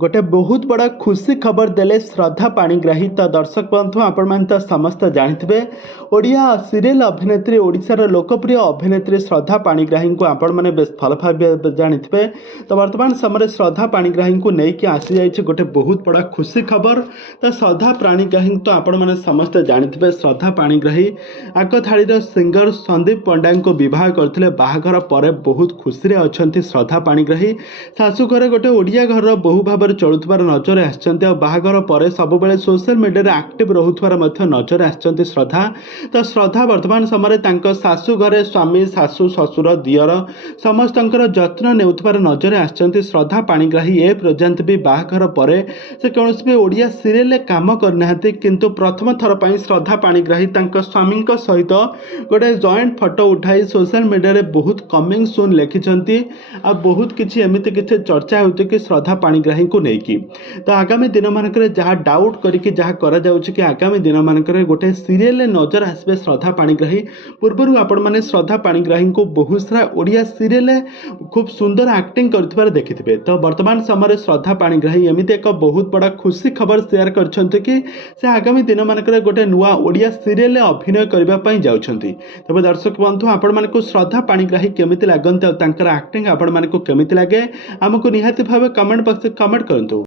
गोटे बहुत बड़ा खुशी खबर देले श्रद्धा पाणिग्राही। तो दर्शक बंधु आपण मैंने तो समस्त जानते ओडिया सीरियल अभिनेत्री ओडिशार लोकप्रिय अभिनेत्री श्रद्धा पाणिग्राही को आपण मैंने बेस भल भाव जानते। तो वर्तमान समय श्रद्धा पाणिग्राही को लेकिन आसी जाइए गोटे बहुत बड़ा खुशी खबर। तो श्रद्धा पाणिग्राही तो आपण मैंने समस्त जानते श्रद्धा पाणिग्राही आग थालीर सिंगर संदीप पंडा को बह करते बाहाघर पर बहुत खुशी अच्छा श्रद्धा पाणिग्राही शाशुघर गोटे ओडिया घर बहु भाव चलुवार नजर आहाघर पर सब सोशल मीडिया एक्टिव रोथार नजर आसछन्ती श्रद्धा। तो श्रद्धा वर्तमान समय शाशु घरे स्वामी शाशु ससुर दियर समस्त जत्न नेउथबार नजर आसछन्ती श्रद्धा पाणिग्राही। ए पर्यंत भी बाहाघर पर से कौन भी ओडिया सीरियल काम करना किंतु प्रथम थर पर श्रद्धा पाणिग्राही स्वामी सहित गोटे जॉइंट फोटो उठाई सोशल मीडिया बहुत कमिंग सून लिखिं आ बहुत किसी एमती किसी चर्चा होती कि श्रद्धा पाणिग्राही को लेकिन। तो आगामी दिन मानक जहाँ डाउट करके जहाँ करा जाउछि कि आगामी दिन मानक गोटे सीरियल नजर आसबे श्रद्धा पाणिग्राही। पूर्वर आपण मैंने श्रद्धा पाणिग्राही को बहुत सारा ओडिया सीरियल खूब सुंदर एक्टिंग करथिबार देखिथिबे। तो वर्तमान समय श्रद्धा पाणिग्राही एमती एक बहुत बड़ा खुशी खबर शेयर करछन्ते कि से आगामी दिन मानक गोटे नुआ ओडिया सीरियल अभिनय करबा पई जाउछन्ती। तबे दर्शक बंधु आपण मानक श्रद्धा पाणिग्राही केमिति लागन्ते आ तांकर एक्टिंग आपण मानक केमिति लागे आमको निहाती भाव कमेंट बॉक्स कमेंट करंतु।